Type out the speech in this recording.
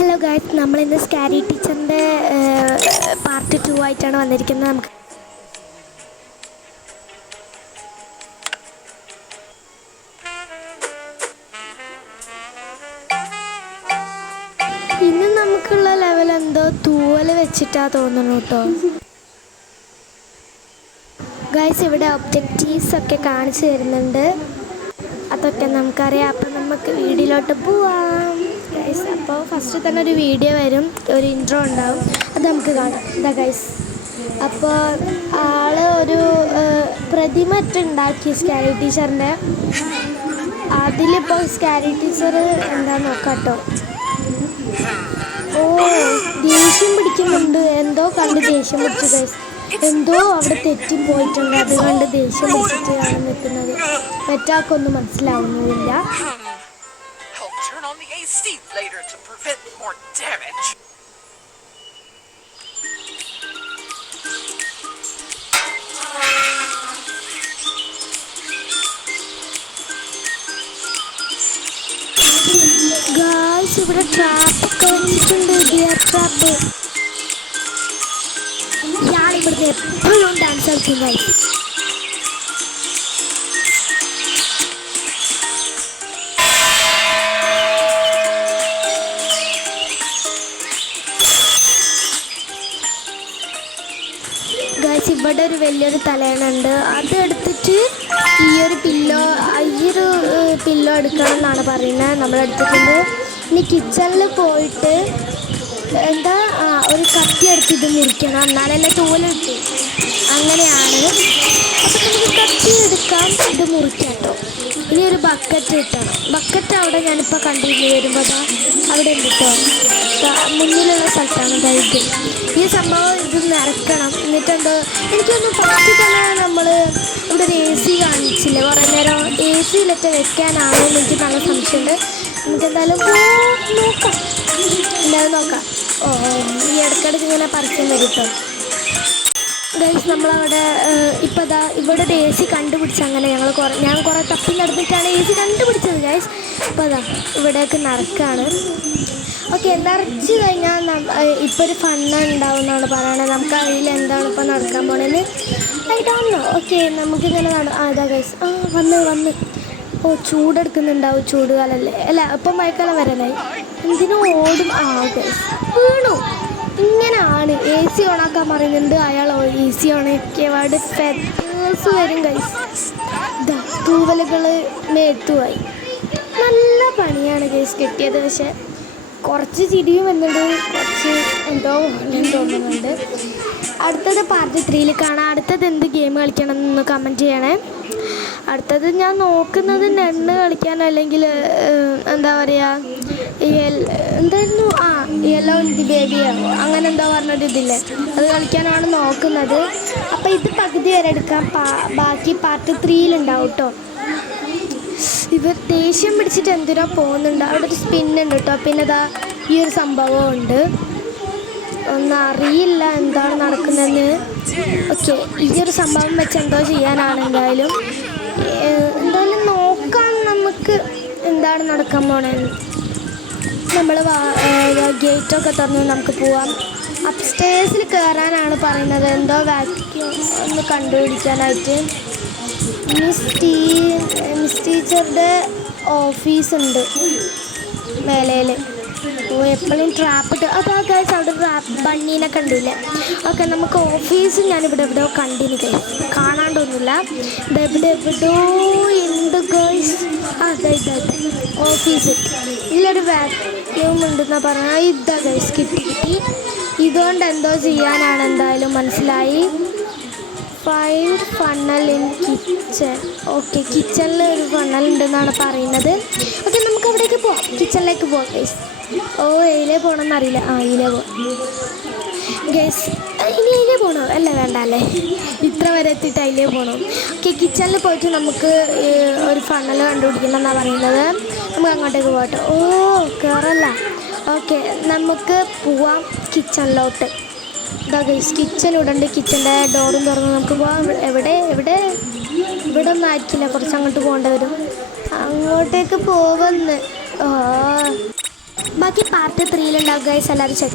Hello guys, നമ്മളിന്ന് scary ടീച്ചറിൻ്റെ part 2 ആയിട്ടാണ് വന്നിരിക്കുന്നത്. നമുക്ക് ഇന്ന് നമുക്കുള്ള ലെവൽ എന്തോ തൂവൽ വെച്ചിട്ടാ തോന്നുന്നു കേട്ടോ. ഗൈസ്, ഇവിടെ ഒബ്ജക്റ്റീവ്സ് ഒക്കെ കാണിച്ചു തരുന്നുണ്ട്, അതൊക്കെ നമുക്കറിയാം. അപ്പം നമുക്ക് വീഡിയോയിലോട്ട് പോവാം ഗൈസ്. അപ്പോൾ ഫസ്റ്റ് തന്നെ ഒരു വീഡിയോ വരും, ഒരു ഇൻട്രോ ഉണ്ടാവും, അത് നമുക്ക് കാണാം. ഇതാ ഗൈസ്, അപ്പോൾ ആള് ഒരു പ്രതിമ ഉണ്ടാക്കി സ്കാരി ടീച്ചറിൻ്റെ. അതിലിപ്പോൾ സ്കാരി ടീച്ചർ എന്താ നോക്കാം കേട്ടോ. ഓ, ദേഷ്യം പിടിക്കുന്നുണ്ട്, എന്തോ കണ്ട് ദേഷ്യം പിടിച്ചു ഗൈസ്. എന്തോ അവിടെ തെറ്റിപ്പോയിട്ടുണ്ട്, അതുകൊണ്ട് ദേഷ്യം പിടിച്ചിട്ടാണ് നിൽക്കുന്നത്. മറ്റാക്കൊന്നും മനസ്സിലാവുന്നുമില്ല. ഗായ്സ്, ഇവിടെ ട്രാപ്പൊക്കെ വെച്ചിട്ടുണ്ട്, ഡിയർ ട്രാപ്പ്. ഇയാളിവിടുത്തെ എപ്പോഴും ഡാൻസ് കളിക്കും ഗൈസ്. ഗൈസ്, ഇവിടെ ഒരു വലിയൊരു തലേണുണ്ട്, അത് എടുത്തിട്ട് ഈ ഒരു പില്ലോ എടുക്കണം എന്നാണ് പറയുന്നത്. നമ്മളെടുത്തിട്ടുണ്ട്. ഇനി കിച്ചണിൽ പോയിട്ട് എന്താ ഒരു കത്തി എടുത്തിട്ട് മുറിക്കണം, എന്നാലല്ലേ തോല് കിട്ടും. അങ്ങനെയാണ്. അപ്പം നമുക്ക് കത്തി എടുക്കാം, ഇത് മുറിക്കാം കേട്ടോ. ഇനി ഒരു ബക്കറ്റ് കിട്ടണം. ബക്കറ്റ് അവിടെ ഞാനിപ്പോൾ കണ്ടിട്ട് വരുമ്പോൾ അവിടെ ഉണ്ട് കേട്ടോ, മുന്നിലുള്ള സ്ഥലത്താണ്. അതായത് ഈ സംഭവം ഇത് നിറക്കണം. എന്നിട്ടെന്തോ എനിക്കൊന്ന് ഫസ്റ്റ് തന്നെ നമ്മൾ ഇവിടെ ഒരു AC കാണിച്ചില്ലേ കുറേ നേരം. AC-യിലൊക്കെ വെക്കാനാണോ എന്ന് എനിക്ക് നല്ല സംശയമുണ്ട്. നമുക്ക് എന്തായാലും നോക്കാം, എന്തായാലും നോക്കാം. ഈ ഇടയ്ക്കിടയ്ക്ക് ഇങ്ങനെ പറിക്കാൻ വരും കേട്ടോ ഗൈസ്. നമ്മളവിടെ ഇപ്പോൾ ഇവിടെ ഒരു AC കണ്ടുപിടിച്ച്. അങ്ങനെ ഞാൻ കുറേ തപ്പി നടന്നിട്ടാണ് AC കണ്ടുപിടിച്ചത് ഗൈസ്. അപ്പോൾ ഇവിടേക്ക് നടക്കുകയാണ്. ഓക്കെ, നിറച്ച് കഴിഞ്ഞാൽ ഇപ്പോൾ ഒരു ഫണ്ണ് ഉണ്ടാവും എന്നാണ് പറയണത്. നമുക്കറിയില്ല എന്താണ് ഇപ്പോൾ നടക്കാൻ പോണേന്ന്. I don't know. ഓക്കെ, നമുക്കിങ്ങനെ അതാ ഗൈസ്. വന്ന് ഓ, ചൂടെടുക്കുന്നുണ്ടാവും. ചൂടുകാലല്ലേ, അല്ല ഇപ്പം മഴക്കാലം വരാനായി. എന്തിനും ഓടും. ഗൈസ് വീണു. ഇങ്ങനെയാണ്. AC ഓണാക്കാൻ പറയുന്നുണ്ട് അയാൾ. AC ഓണാക്കിയപാട് ഫെദേഴ്സ് വരും ഗൈസ്. തൂവലുകൾ മേത്തുമായി. നല്ല പണിയാണ് ഗൈസ് കിട്ടിയത്. പക്ഷെ കുറച്ച് ചിരിയും വരുന്നുണ്ട്, കുറച്ച് എന്തോ തോന്നുന്നുണ്ട്. അടുത്തത് പാർട്ട് 3 കാണാം. അടുത്തത് എന്ത് ഗെയിം കളിക്കണം എന്നൊന്ന് കമൻറ്റ് ചെയ്യണേ. അടുത്തത് ഞാൻ നോക്കുന്നത് നെണ്ണ് കളിക്കാനോ അല്ലെങ്കിൽ എന്താ പറയുക എന്തായിരുന്നു യെല്ലോ ദി ബേബിയോ അങ്ങനെ എന്താ പറഞ്ഞൊരു ഇതില്ലേ, അത് കളിക്കാനാണ് നോക്കുന്നത്. അപ്പോൾ ഇത് പകുതി വരെ എടുക്കാം, ബാക്കി പാർട്ട് 3 കേട്ടോ. ഇവർ ദേഷ്യം പിടിച്ചിട്ട് എന്തിനാ പോകുന്നുണ്ട്. അവിടെ ഒരു സ്പിന്നുണ്ട് കേട്ടോ. പിന്നെ ഈ ഒരു സംഭവമുണ്ട്, ഒന്നും അറിയില്ല എന്താണ് നടക്കുന്നതെന്ന്. ഓക്കെ, ഈ ഒരു സംഭവം വെച്ച് എന്തോ ചെയ്യാനാണ്. എന്തായാലും നോക്കാം നമുക്ക് എന്താണ് നടക്കാൻ പോണേന്ന്. നമ്മൾ ഗേറ്റൊക്കെ തുറന്ന് നമുക്ക് പോവാം. അപ്സ്റ്റേഴ്സിൽ കയറാനാണ് പറയുന്നത്, എന്തോ വാക്യൂം ഒന്ന് കണ്ടുപിടിക്കാനായിട്ട്. മിസ് ടീച്ചറുടെ ഓഫീസുണ്ട് മേലയിൽ. എപ്പോഴും ട്രാപ്പ് ഇട്ട് അതാ ഗൈസ്, അവിടെ ട്രാപ്പ് ബണ്ണീനെ കണ്ടില്ലേ. ഓക്കെ, നമുക്ക് ഓഫീസ് ഞാനിവിടെ എവിടെയോ കണ്ടിന് ഗൈസ്, കാണാണ്ടൊന്നുമില്ല. എവിടെയോ ഉണ്ട് ഗൈസ്. ഇതാ ഓഫീസ്. ഇതിലൊരു വാക്യൂം ഉണ്ടെന്നാണ് പറഞ്ഞാൽ. ഇതാ ഗൈസ്, കിട്ടി. ഇതുകൊണ്ട് എന്തോ ചെയ്യാനാണ് എന്തായാലും മനസ്സിലായി. Find funnel in kitchen. Okay, കിച്ചണിൽ ഒരു ഫണ്ണൽ ഉണ്ടെന്നാണ് പറയുന്നത്. ഓക്കെ, നമുക്ക് അവിടേക്ക് പോവാം, കിച്ചണിലേക്ക് പോവാം ഗൈസ്. ഇതിലേ പോകണമെന്ന് അറിയില്ല. ഇതിലേ പോവാം ഗൈസ്. ഇനി അതിലേ പോകണോ? അല്ല, വേണ്ട അല്ലേ, ഇത്ര വരെ എത്തിയിട്ട് അതിലേ പോകണം. ഓക്കെ, കിച്ചണിൽ പോയിട്ട് നമുക്ക് ഒരു ഫണ്ണൽ കണ്ടുപിടിക്കണം എന്നാണ് പറയുന്നത്. നമുക്ക് അങ്ങോട്ടേക്ക് പോകട്ടോ. കയറല്ല. ഓക്കെ, നമുക്ക് പോവാം കിച്ചണിലോട്ട്. ഇതാ ഗൈസ്, കിച്ചൺ ഇവിടെ ഉണ്ട്. കിച്ചൻ്റെ ഡോറും തുറന്ന് നമുക്ക് പോവാം. ഇവിടെ ഒന്നും ആയിരിക്കില്ല, കുറച്ച് അങ്ങോട്ട് പോകേണ്ടി വരും. അങ്ങോട്ടേക്ക് പോവന്ന്. ബാക്കി പാർട്ട് 3 ഉണ്ടാവും ഗൈസ്, എല്ലാവരും ചെക്ക്